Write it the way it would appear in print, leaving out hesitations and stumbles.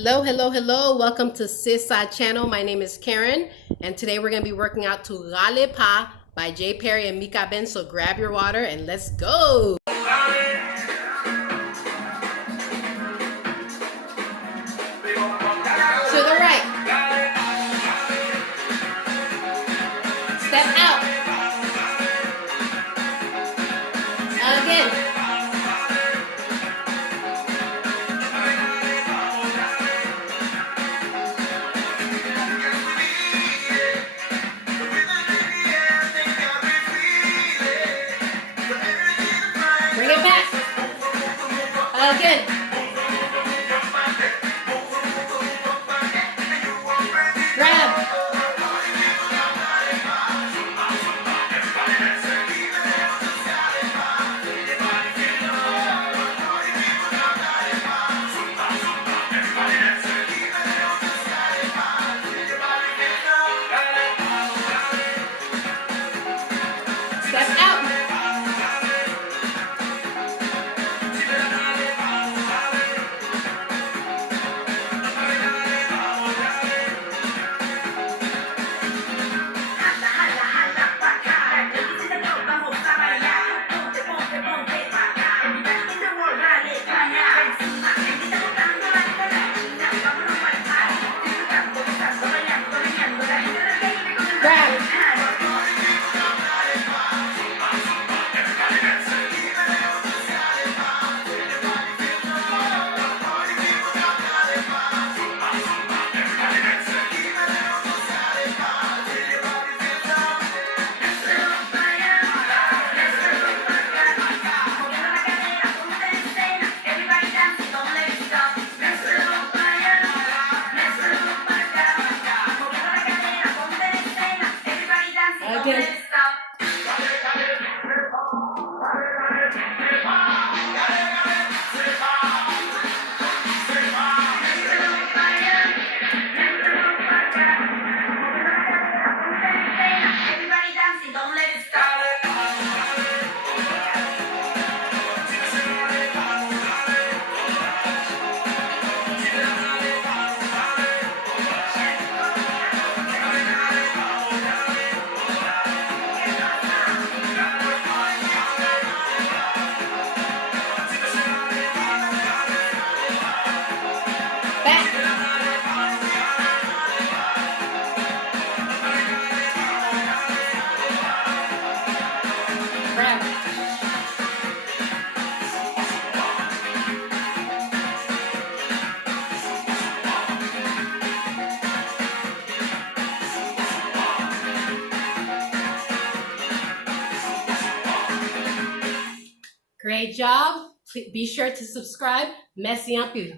Hello, hello, hello. Welcome to Sis channel. My name is Karen, and today we're going to be working out to Rale Pa by Jay Perry and Mika Ben. So grab your water and let's go. To the right. Step out. Again. Bring it back. Again. Grab. Step out. Grab. Again. Great job. Be sure to subscribe. Merci un peu.